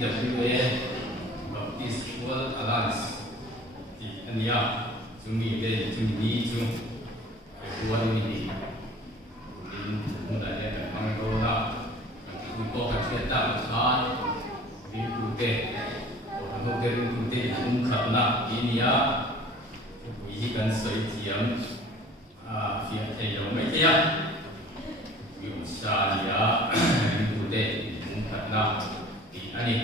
PWA Baptist World Alliance thì anh ya chúng mình đây chúng đi chung buat ini mulai dari Angola untuk kita kan di Putih orang dari Putih karena ini ya ini kan sejian phía Tây Đông mấy kia yung sa ya di Putih karena di ani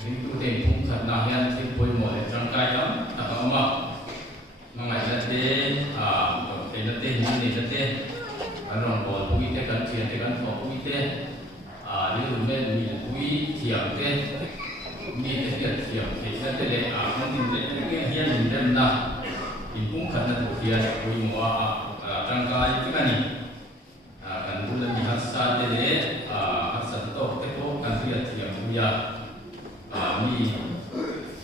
di Putih karena yang tipu mulai terangkai tam tak apa mengai nate nate ini nate orang bol bui te kan tiang te kan thok bui te ni rumah bui tiang te ni te tiang te nate le kan ni te hian ni dan na impung kan tu hian bui mua terangkai tu kan ni kan bulan ni hasa te le hasa tu te ko kan tiang bui ya ni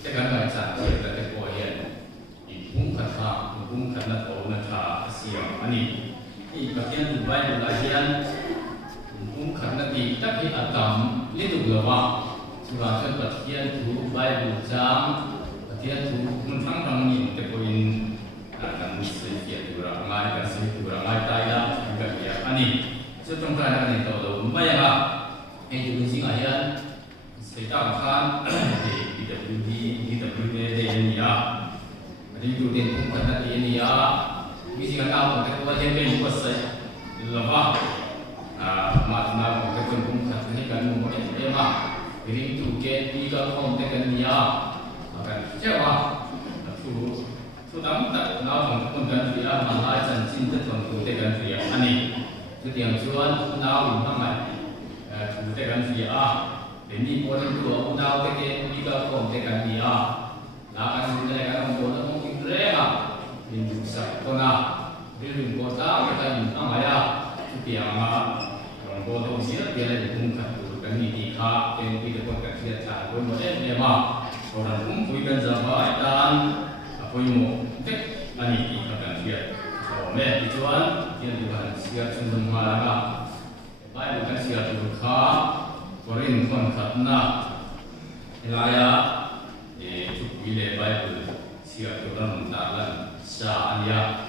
te kan mai sa te te ko hian impung karena tahu nak siang ani ini bagian Dubai bagian karena di tapi atam itu gelawa surah bagian Dubai jam bagian tu mentang orang ini tepoin akan sedikit kurang ngai kan sedikit kurang ngai tayar juga ya ani setengah kerana itu tahu Dubai ya itu mesti ayan sedang kan di WD ini ya jadi itu dia pun kata ini ya misi kan tahu kita buat yang lain pun saya lepas makna kita pun kata ni kan mungkin emang jadi itu kita kalau kita dia akan siapa tu dalam tak tahu pun kan dia malah janji tetap kita kan dia ani itu yang cuan tahu memang kita kan dia ini pun itu tahu kita kalau kita kan dia akan menjadi orang mereka hindu sakona biru kota kita minta maya tiang orang bodoh dia lagi mungkin kami dikah yang kita buat kerja cah pun boleh memang orang pun bukan zaman dan apa yang mau tek ani dikahkan dia so me tujuan dia juga siap cenderung malah baik bukan siap berkah korin kon karena ilaya cukup Bible siap dalam talan sahaya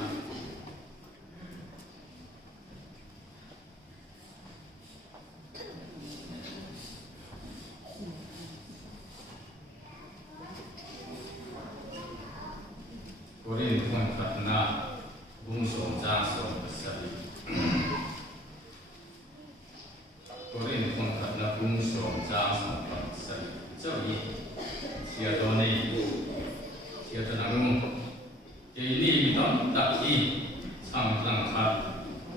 Korin tuan karena bungsu jangsu besar Korin tuan karena bungsu jangsu besar jadi siap doni siap tenang ini kita tak sang tangkat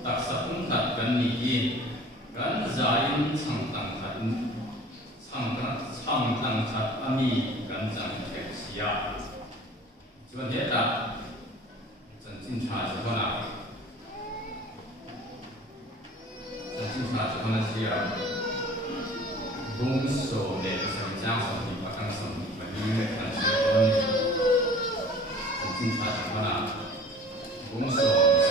tak sepungkat kan ni kan zain sang tangkat ami kan sang siap cuma dia tak真查之后呢真查之后呢是要公手的什将手的把刚手的把音乐看之后警察什么呢？公手是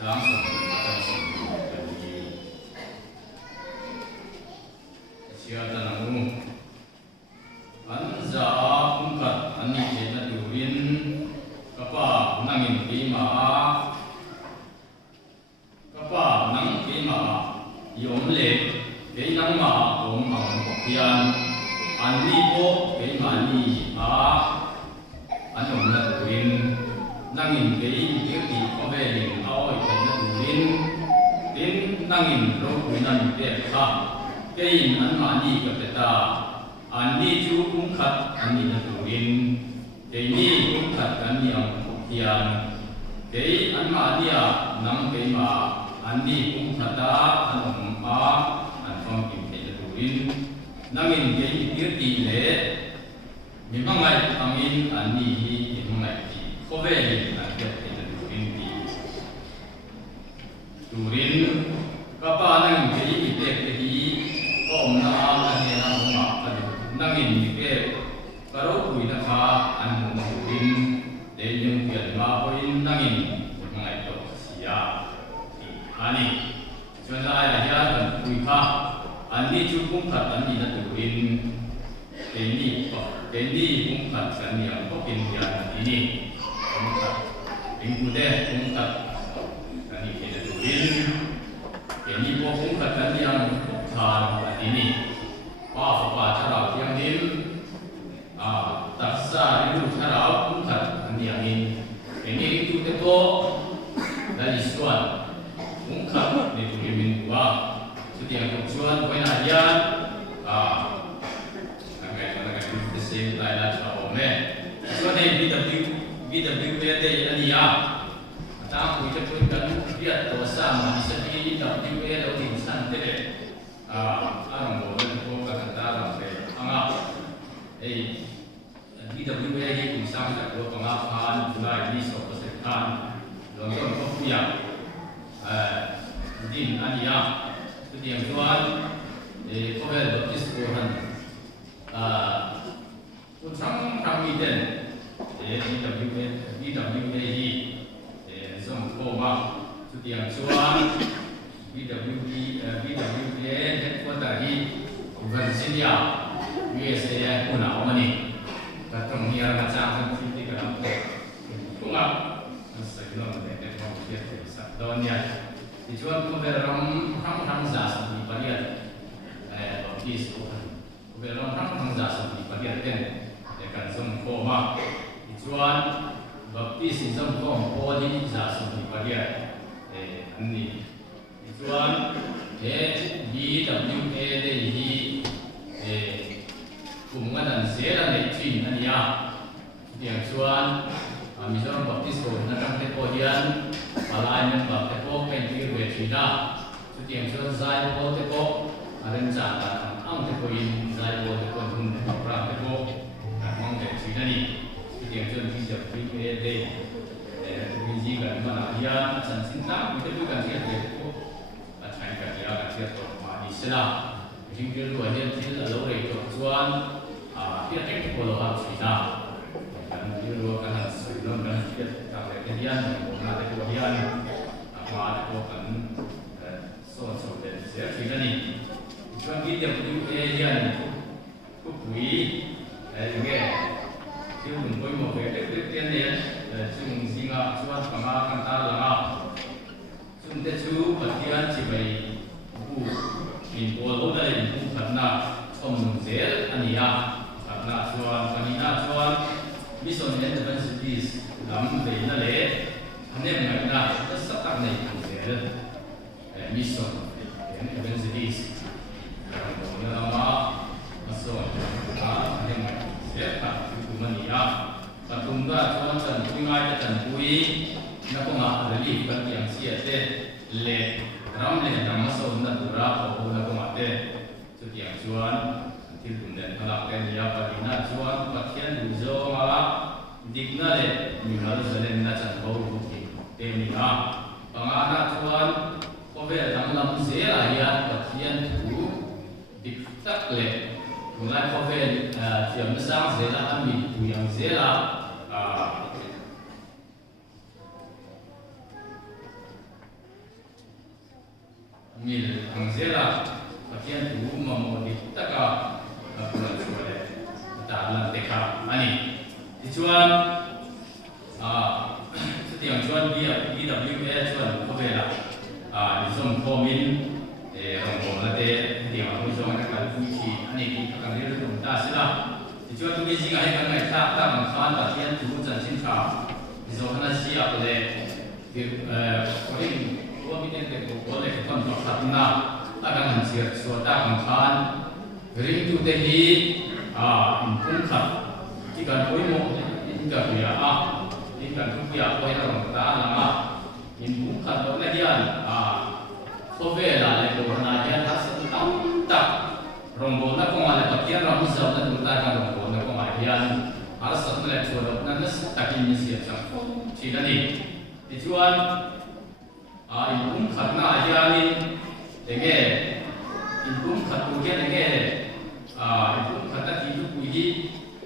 将手的把手的需要在哪里？anza ungkat ani kita turin kapa nangin kima kapa nang kima yom le kei nang ma om ang kian ani po kei mani anong na turin nangin kei kirti obeling aoy kei na turin din nangin ro kuinan pe kha kei an mani kapeta ani chu ungkat ani na turin kei ni ungkat ani ang kian kei an mani nang kei ma ani ungkata anong an fam kim kei na turin nangin kei kirti le Mimangai amin ani mimangai di koveli nanti kita turin kapa nang jadi kita pergi om na ani na rumah nangin ke kalau kui na ka anu turin deyung kian ma poin nangin mimangai to sia ani Sebenarnya ayah dan kui ka อันนี้ชุดคุ้มขัดอันนี้นั่นตัวเองเป็นนี่คุ้มขัดกันอย่างก็เป็นอย่างนี้คุ้มขัดเป็นผู้ได้คุ้มขัดอันนี้เป็นตัวเองเป็นนี่พวกคุ้มขัดกันอย่างทานอันนี้ว่าฝ่าชาเราเที่ยงนี้ตัดสายรูปชาเราคุ้มขัดอันนี้อย่างนี้เป็นนี่itu itu dari suanคุ้มขัดในตัวเองเป็นว่าsetiap tujuan poin ajar agak the same like thatome so ne BWD ini ya ta ku ke pun kan dia to sama di sini BWD do di san te arang bo ko ka ta ra pe anga BWD ku sang ka ko nga phan July ni so ko se kan lo ko pu ya din ani ya yang tuan, kau baptis Tuhan, puncang kami dan BWI, some koma, yang tuan, BWI headquarter di Virginia, USA pun awak ni, datang ni orang macam seperti kalau tu ngap, sekitar mereka orang biasa, tahun ni. Tujuan pemberontakan ham zat di parian, baptis Tuhan. Pemberontakan ham zat di parian kan, akan sempurna. Tujuan baptis sempurna poli zat di parian, ini. Tujuan BWA ini, kumpulan sejarah itu ni ya. Tujuan misalnya baptis Tuhan akan terpodian. Malaikat baptis penting bercerita, setiap orang saya boleh teko, rencana am teko ini saya boleh teko pun orang teko, mang bercerita ni, setiap orang bisa pergi deh, pergi kan mana dia, cinta kita bukan dia teko, cari kerja kan dia teko, di sana, jika luar dia tidak lalu itu tuan, dia teko kalau harus kita, dan dia luar kan sebelum kan dia tak kerjaan. Ada kemudian apa kan so dan saya kira ni cuma kita perlu kajian kupui juga dia pun boleh mau kerja ni cuma singa cuma pengakan talang cuma tu bagian cibai bu info dari bu karena komunzel ania karena cuma kanina cuma misalnya dengan sedis dalam bina le ane mengenai sesuatu ni mungkin mission yang evangelis orang lama masuk ane siapa hukuman dia patungga tuan dan pungai dan pui nak ngah relief kan yang siapa le ramle yang masuk dan berapa nak ngah setiap tuan tilpun dan kalau dia padina tuan patian buzo malah digna le minal zalen na chan bau buki temi ha pangana tuan kobe danglam zela ya patian tu diktak le mulai kobe tiam sang zela ami tu yang zela mil ang zela patian tu mau diktak bulan suale dalam teka ani tujuan setiap tujuan BWA tujuan kebela di zon komin orang nanti dia mahu zon akan kunci ini akan dia tu dah sila tujuan tu mesti kaya kan kaya tak mengkawan latihan tu dan cinta di zon mana siap le orang dua minit itu boleh kan berkata akan hancur suatu mengkawan ring tu tehi impungkat jika kau mau jika dia jika dia kau yang orang kata lama impungkat oleh dia kau bela le kau nanya tak setahun tak rombongan kau ada bagian ramu sahaja tentang rombongan kau ada harus satu le cuaca nanti tak ini siapa cina ni tujuan impungkat na aja ni dengan impungkat bukan dengan impungkat tak hidup begini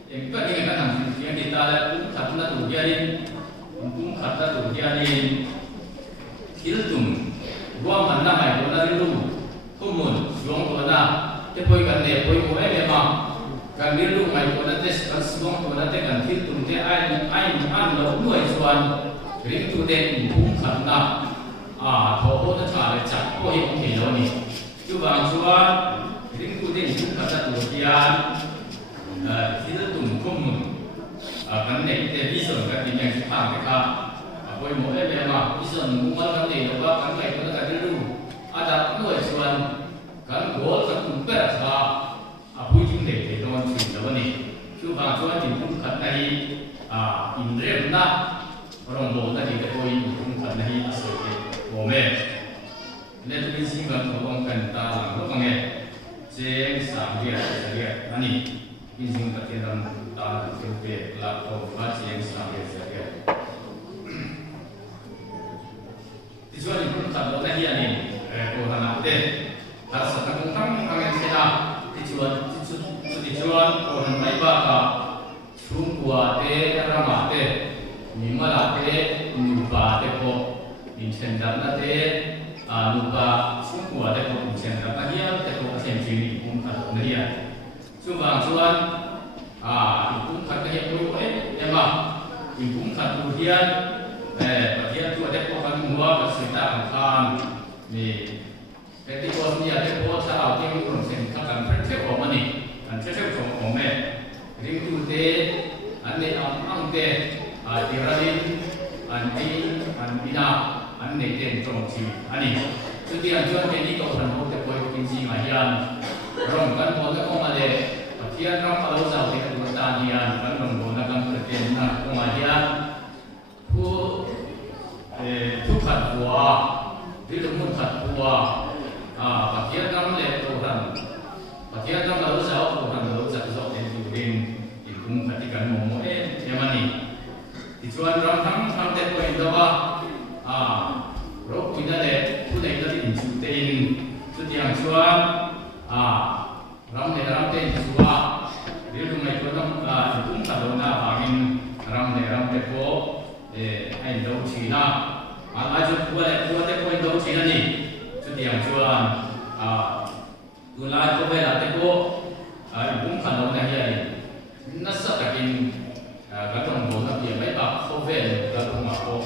yang kita ingatkan yang kita lihat impungkat na tu dia ni impungkat na tu dia ni hiltum gua mana mai gua na dulu kumun juang gua na poi kan ne poi mo ma kan ni lu mai ko na te kan sibong ko na te kan thil tum te ai an lo nuai chuan ring tu te bung khat na tho ho na tha le chak ko hi ong lo ni chu bang chuan ring tu te bung khat na tu hian thil tum kum kan ne te vi so kan ni yang phang te kha poi mo ma vi so mu ma kan ne lo ba kan mai ko na ka lu ada nuai chuan kan gol kan tum pe kha pui jing để don chuyện đó này chú bà chú anh cũng khẩn này in rem na rong bộ ta thì cái tôi cũng khẩn này sự kiện bố mẹ nên tôi xin gần của ông cần ta làm lúc nghe trên sáng việc anh đi xin các thiên thần ta thực hiện là tổ phát trên sáng việc thì chú anh cũng khẩn đó này anh cô thằng nào thế thật sự là cũng thắng anh sẽ là tujuan orang mai baka sungguh te ramah te nimala te nuba te ko incendar te nuba sungguh te ko incendar na dia te ko sendiri pun kat dia cuma cuan pun kat dia pun ema pun kat kemudian bagian tu ada ko kan mua berserta kan ni ketika dia te ko saat yang orang sendakan percaya mana anh sẽ theoของแม่ริมตูเตอันนี้อังเตทีระดินอันนี้อันนี้นะอันนี้เต็มตรงที่อันนี้สุดที่อันชวนเป็นนี่ก็พันธุ์แต่พอกินซีมายันรวมกันหมดแล้วก็มาเลยที่อันเราเอาจากที่ตัวตาเนียนกันรวมหมดแล้วกันประเด็นนะก็มายันผู้ทุกขัดหัวที่ทุกมุนขัดหัวปัจจัยนั้นเลยตัวนั้น Bagian yang lalu saya bukan lalu satu yang diurin ikut ketika ngomong yang mana tujuan orang tham te poin dawa rok punya le tu le tadi insutein tu yang cuan ram te cuba dia rumai kodam ikut kadona angin ram te po ai dau Cina alaju buat te poin dau Cina ni tu yang cuan Gulai ko bela te ko bung khan lo na hi ai nasa takin ka tong bo na pia mai ba ko vel ka tong ma ko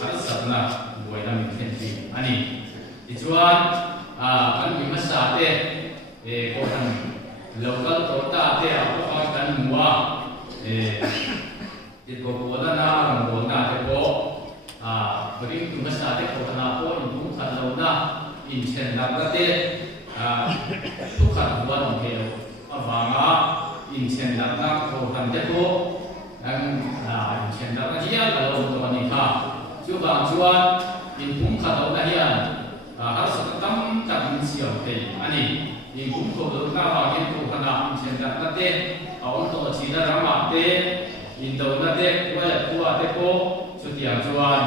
har sat na buai na min khen ti ani ti chuan kan mi ma sa te ko kan local to ta te ko kan muwa ti ko ko na ram bo na te ko bring tu ma sa te ko na ko bung khan lo na in chen na teทุกขัดหัวหนุ่มเทลวางอินเชนดักนักโททันเจ้าอินเชนดักนักเฮียเราตัวนี้ค่ะช่วงบางช่วงอินพุ่งขัดเอาได้ยังหาสักตั้มจับอินเสียวเทอันนี้อินพุ่งตัวหน้าบางอินตัวขนาดอินเชนดักนักเตะเอาตัวชีดารามาเตะอินตัวนักเตะว่าตัวเตะโก้ชุดอย่างช่วง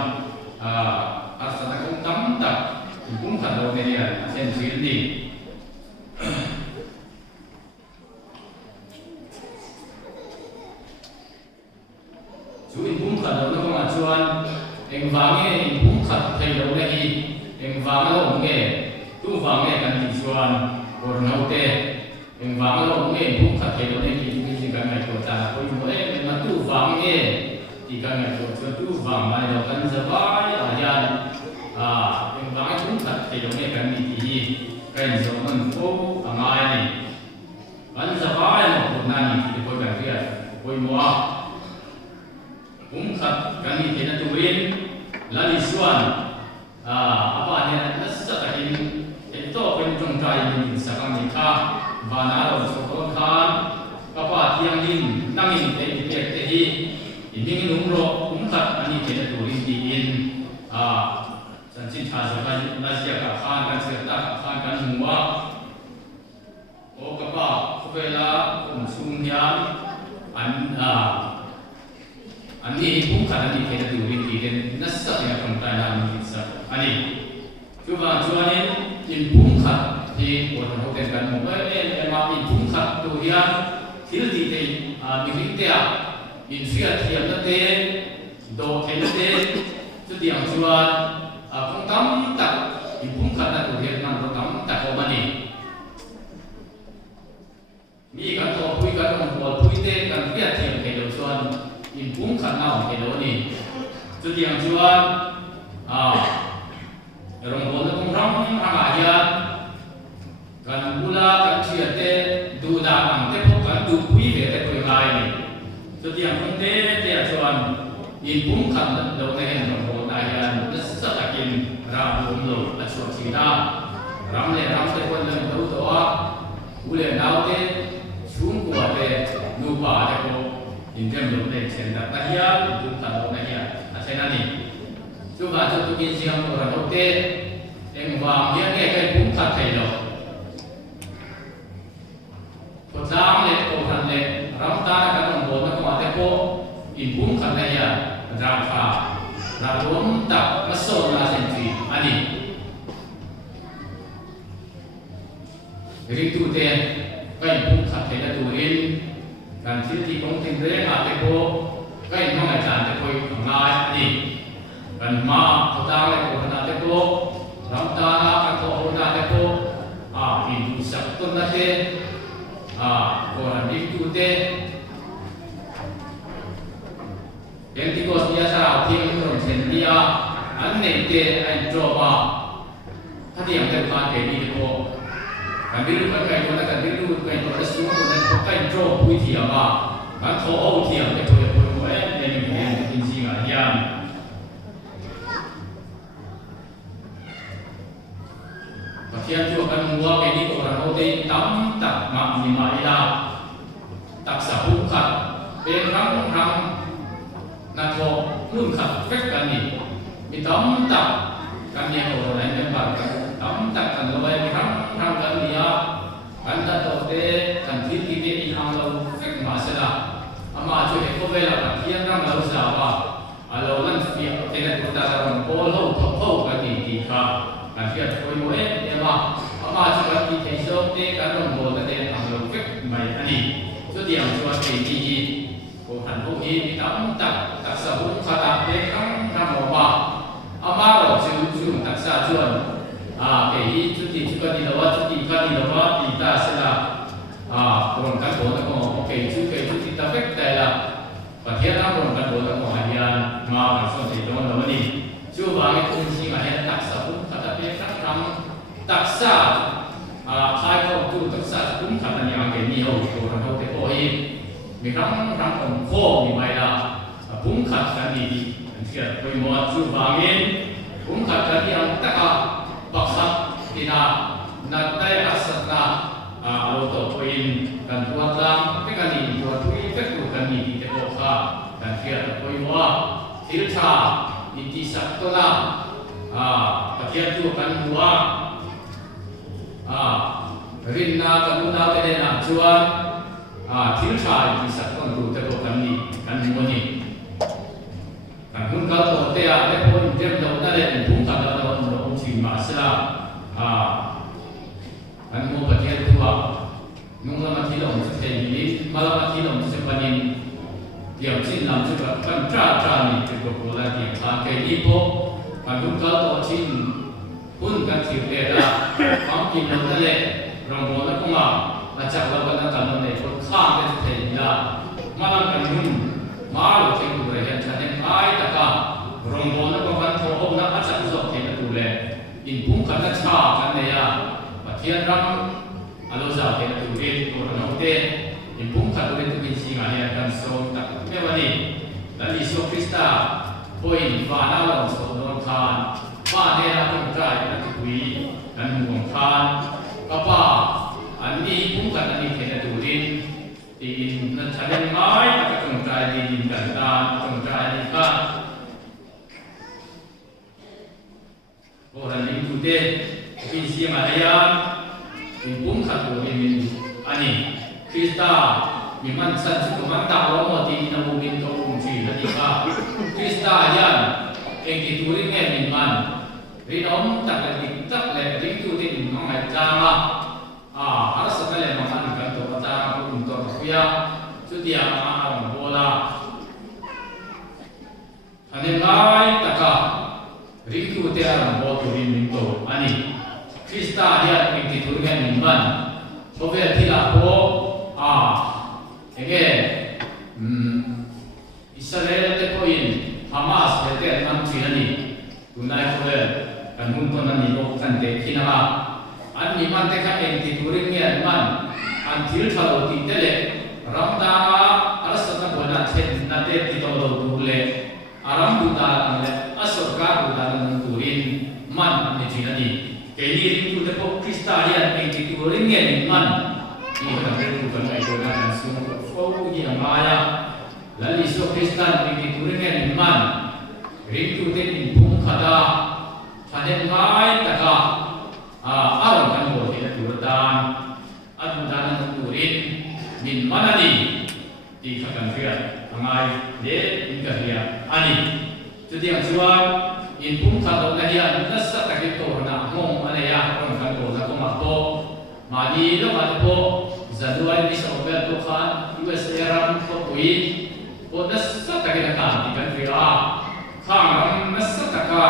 หาสักตั้มจับอินพุ่งขัดเอาได้ยังเช่นสิ่งนี้chú in bung khát đâu nó không mà chuan em vàng nghe in bung khát thầy đâu này em vàng nó không nghe tu vàng nghe cần chỉ chuan còn nấu tê em vàng nó không nghe bung khát thầy đâu này thì cái cái ngày của ta coi mỗi em mà tu vàng nghe thì cái ngày của chuan tu vàng mà đâu cần giờ vai yan em vàng bung khát thầy đâu này cần thì cái giờ mình phố ngày này cần giờ vai mà một ngày thì coi cái kia coi mua Umkat kami tidak turin lali suan apa ni nasa takin itu pentung kai ni sakam ni kha banaro sokon khan apa tiang din nangin te pek te hi ini numro umkat ani tidak turin di in sanjin thasa kan nasia ka khan kan serta khan kan huwa o kapa khobela sum hian anอันนี้พุ่งขันอันนี้แค่ดูวิธีเด่นนักสัตย์อย่างคนตายนานมิสัตย์อันนี้คือว่าช่วงนี้อินพุ่งขัดที่คนเขาเดินกันบอกว่ามาอินพุ่งขัดตัวเฮียที่เราที่มีวิธีอินเสียเทียมนั่นเองโดดเห็นนั่นเองจุดอย่างช่วงคงตั้มตัดอินพุ่งขัดนั่นตัวเฮียนั่นเราตั้มตัดออกมานี่ พุยเตกันเปียเทียมเกโลชวนอินพุ่งขันเอาเกโลนี่จุดyangชวนรองบนตรงรังอาญากันบุลากันเชียเตดูดานังเตพบกันดูพุยเวเตพุยไงนี่จุดyangคงเตเตียชวนอินพุ่งขันโลเนนรองบนอาญานัสตะกินราบุมโลอัศวชีดารำเลยรำเตคนเล่นตัวตัวบุเลนาวเตชุ่มกัวเตนูป่าเตโกอินเดียมโลเนเชนดัตยาดูขันโลเนียอาเซนันนี่จุดว่าจุดกินเสียงตัวเราเตเอ็งวางเงี้ยเงี้ยกันพุ่งขัดไทยโลพอจามเล็กโกขันเล็กรำตากันรองบนนักมาเตโกอินพุ่งขันเนียราคาราลมตักมาโซนาเซนซีอันนี้ริตุเตก็ยังพุ่งขัดเทนตูรินการที่ที่ของทิ้งเรื่องอาเตโกก็ยังต้องอาจารย์เตโกของนายนี่กันมาเขาตามเลยโกนาเตโกรำตานากันโกนาเตโกอินดูสักต้นนั่นเตโกนันริตุเตyang tiga biasa orang orang sendia, ane te an coba, hati yang terkait ini tu, kan biru kan kai tu kan biru kai tu ada semua tu dan kai coba pui tiapa, kan thau tiap tu yang pui pui yang insi ngajam. Bagian tu akan muak ini orang orang tam tak mak lima ila, tak sahukat, perangนาโทรุ่นขัดเฟกกันนี่มีต้อมตักกันเนี่ยโอ้ไหนเป็นบางกันต้อมตักกันเลยมีทั้งกันเนี่ยกันตัดตัวเตะกันที่เตะอีกทางเราเฟกมาเสียละอามาช่วยให้เขาเวลาเที่ยงนั่งเราสาวว่าเรานั่นเสียเทนตุตาเราโป้เราทบเข้ากันดีค่ะกันเที่ยงคุยโม่เนี่ยว่าอามาช่วยกันที่เทนโซเตะกันลงโบนเตะทางเราเฟกไม่อันนี้ชุดเดียวช่วยเป็นดีโอ้หันพวกนี้มีต้อมตักสะบุขตักเล็กทั้งหมดว่าอามาเราจู่ตักษาจวนเกี่ยจุดที่กันดีแล้วว่าจุดที่กันดีแล้วว่าดีตาเสละกรมการโบนก็เกี่ยจุดที่ตาเฟกแต่ละประเทศนั้นกรมการโบนก็หายานมาแบบส่วนที่ตรงนั้นนี่จู่บางคนที่มาเห็นตักสะบุขตักเล็กทั้งตักษาใครเขาจู่ตักษาบุขตักอย่างเกี่ยนี่เขาตัวเราเตะโอ้ยมีครั้งองโคมีไม่ละพุ่งขัดกันดีเสียไปหมดจู่บางเงินพุ่งขัดกันที่อันตะกะบักซับที่นัดได้อัศนาเราตัวอินกันตัวกลางเป็นกันดีตัวทุยเป็นตัวกันดีที่จะบอกค่ะกันเสียไปหมดทิลชาอินทิสักตัวละประเทศตัวกันหัวรินนากันมุนาเป็นนักจวนทิลชาอินทิสักตัวดูจะบอกกันดีกันหัวนี่kan pun kalau te ada pun dia dah ada pun kalau ada orang si masalah kan mau bagian tua nunggu mati long seperti ini malam mati long seperti ini dia mesti nam juga kan cara ni juga boleh dia pakai ni po kan pun kalau cin pun kan siapa mungkin nanti orang boleh kuma macam lawan kan nanti pun kah seperti ini lah malam kan pun malu cenggu berjalan cantik ay taka rombongan kawan thau nak acak zok ke tu le in pung kan cha kan ne ya pathian ram alo za ke tu re ko ram te in pung kan tu tu bin singa ya kan so tak me wani dan Yesus Kristus poin va na lo so don khan va ne ra tu trai na tu wi dan mong khan apa an ni pung kan ani ke tu rin in nan chanen mai ta kong trai di dan ta kong trai di ka orang ini tu deh visi Maria impung satu ini ani Krista memang sangat mantap orang mati nak mungkin kau kunci lagi ka Krista yang diturin memang rinom tak lagi tak lagi tu deh memang macam harus sekali makan kan tu macam untuk kuya sudia orang bola hanengai taka rindu tiada bodoh rindu ani Krista dia yang diturunkan iman sobat tidak po ege hung to nan ni lo kan te khina an ni man te kha en ti turing nge man an thil thalo ti tele ramdana arasana bona chen na te ti to lo tu le aram du da an le asarkar du da nan turin man ni thina ni ke ni ring tu te po kristalian en ti turing nge ni man ni ka te tu kan ai do na kan su fo ni na maya lali so kristan en ti turing nge ni man ring tu te ni bung khada thanen ngai taka aram kan mo ti na tu dan atu dan nan turin min manani ti khakan fia angai le in ka hia ani tudi ang chuan in pum kha do na hia nasa ta ki to na ngom ane ya ron kan ko na ko ma to ma ni lo ma po zaduai ni so ber to khan us ram ko pui ko nasa ta ki na ka ti kan fia khang ram nasa ta ka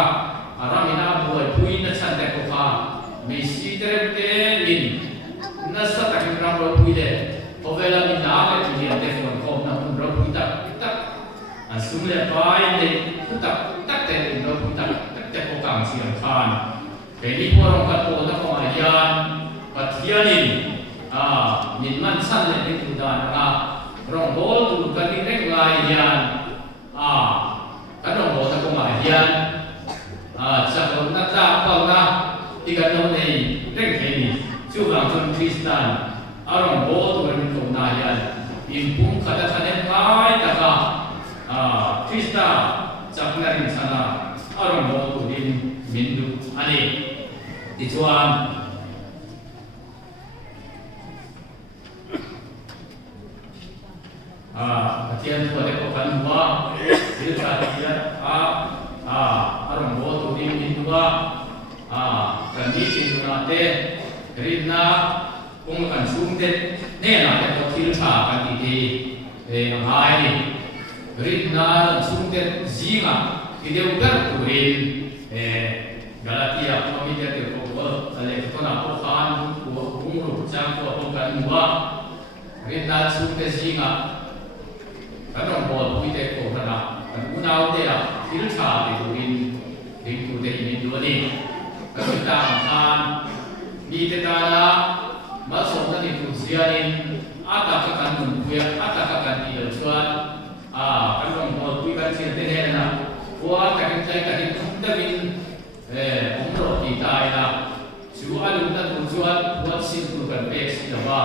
aramina boy pui na chan te ko kha mi si tere te in nasa ta ki ram ro pui le ovela mi na le ti ya te fon ko na un ro pui ta sum le pai le tak te ro pui ta te ko kang siam khan ke ni po rong ka to na ko ma yan pathianin min man san le ni tu da na rong bol tu ka ni reng lai yan ka rong bol ta ko ma yan sa ko na ta pa na ti ka no nei reng ke ni chu bang chon kristan arong bol tu ni ko na yan in pum khada khanen mai ta ka krista chakna rin sana arong bol tu din mindu ani ti chuan tian ko de ko kan wa il ka tian arong bol tu din mindu wa kan ni tin na te rin na kung kan sum te ne na te ko thil tha kan ti ti ngai ni rin na sum te zinga ti deu gar tu rin galatia komitia te ko ale ko na ko khan ko kung ru chang ko ko kan wa rin na sum te zinga kan rong bol pi te ko na kan unau te thil tha ti tu rin ring tu te ni du ni kan ta khan ni te ta la ma so na ni tu zianin ata ka kan mun puya ata ka kan ti lo chuan kan rong bol pi kan chen te ne na wa ka kan kai ka ni khum ta min ong ro ti tai na chu alu ta tu chuan wa sin tu kan pe si da ba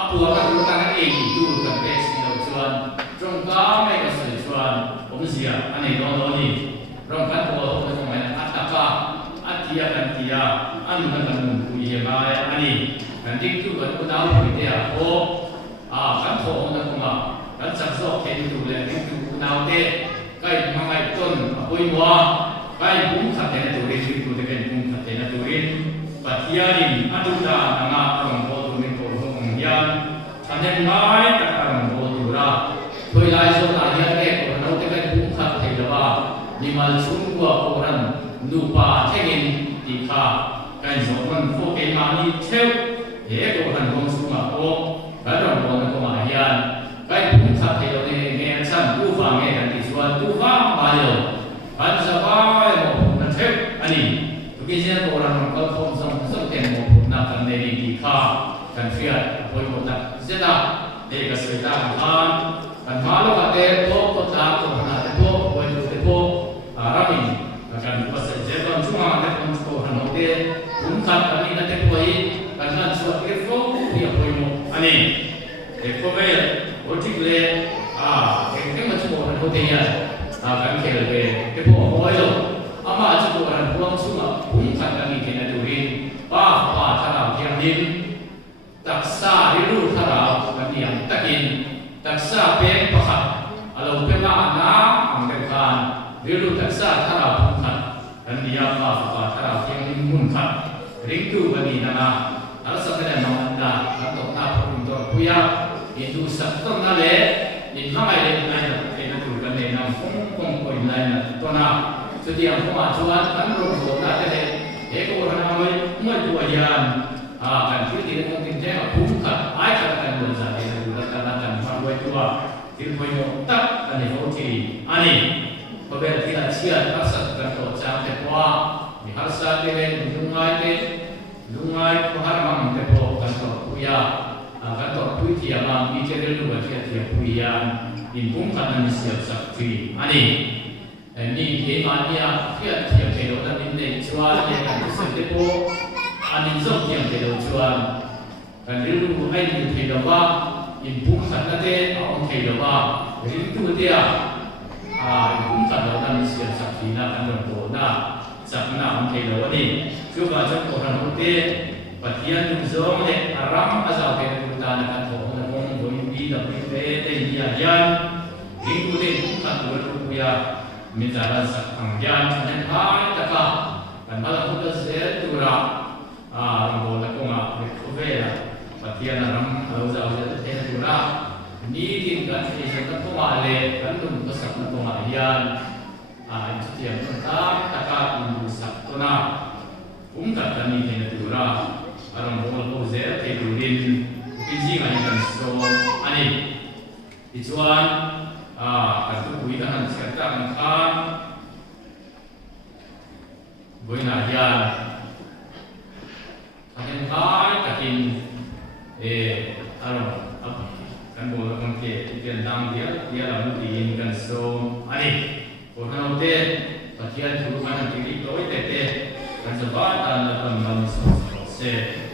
apu ka tu ta kan e tu kan pe si lo chuan trong ka mai ka sai chuan ong zia ani do do ni rong kan ko ho ko mai ata ka atia kan tia an kan mun pu ye ba ani kan dik tu kan ko dau pu te o kan tho na ko ma kan chak so ke tu le dik tu nau te kai ma mai ton apoi wa kai bum kha te na tu ri tu te kan bum kha te na tu ri pathianin atu da na rong ko tu ni ko hong yan thanen ngai ta rong ko tu ra thoi lai so na hian ke ko nau te kan bum kha te da ba ni mal chung ko ko ran nu pa thengin ti kha kan zo kon fo ke ma ni theu he ko han hong su ma o ka rong ko na ko ma hian kai bum kha te lo ne nge chan tu fa nge kan ti suan tu fa ma yo kan sa ba mo na theu ani tu ke jen ko ran ko thom song song ten mo na kan ne ni ti kha kan fiat poi mo na zeta de ka se ta han kan ma lo ka te to ko ta ko na te to poi tu te po rami kan pasal je kon cuma te kon ko han ho te kan ani na te poi kan han so ke fo ni poi mo ani ko ve o ti le ke ma chu han ho te ya kan ke le ke po mo yo ama chu ko han puang chu ma kan ani ke na du rin pa tha ra tiang nin tak sa ri ru tha ra kan niam takin tak sa pe pakhat alo pe ma na ang ke kan ri ru tak sa tha ra kan kan dia pa tha ra tiang nin mun khat ring tu bani na ala sa ka na na to na pum to puya itu sak to na le ni ma mai le na ke na tu kan ne na kong ko na na to na so dia ko ma chuan kan ro ko na te le ko na mai mai tu yan kan ti ti ko tin je ma pum khat ai ka kan mo sa te tu ka na kan ma wai tu ti ko mo tak ani ho ti ani ko be ti la chia ka sa kan to cha te kwa mi harsa te lungai ko haramang te po kan to puya kan to pui ti ama mi te lu ba ti puya in pung kan ni sia sakti ani ni ke ma nia khia ti ke lo da min nei chua ye kan se te po ani zok ti ke lo chua kan lu ai ni te lo ba in pung kan na te aong te lo ba rin tu te in pung kan lo da ni sia sakti na kan lo na sakna am te lo ni Cuba jam orang hote, patian nuzong le aram azal ke kutan kan ho na mong boy bi da bi pe te dia yan ring ku de kan ku ya mintaran sak ang yan kan hai ta ka kan bala ku da se tura ro la ko ma ku ve ya patian aram azal ke te tura ni tin kan ni se ka ko ma le kan tu ko sak na ko ma yan itu dia ta ka ku sak to na kat kami kena tura orang bola pozer ke turin pinji ngani kan so ani ichuan katu kui dan serta kan boina ya akan kai katin orang apa kan bola kan ke tentang dia lalu diin kan so ani orang hote patian turu kan kiri toy tete kan sebab dan dalam se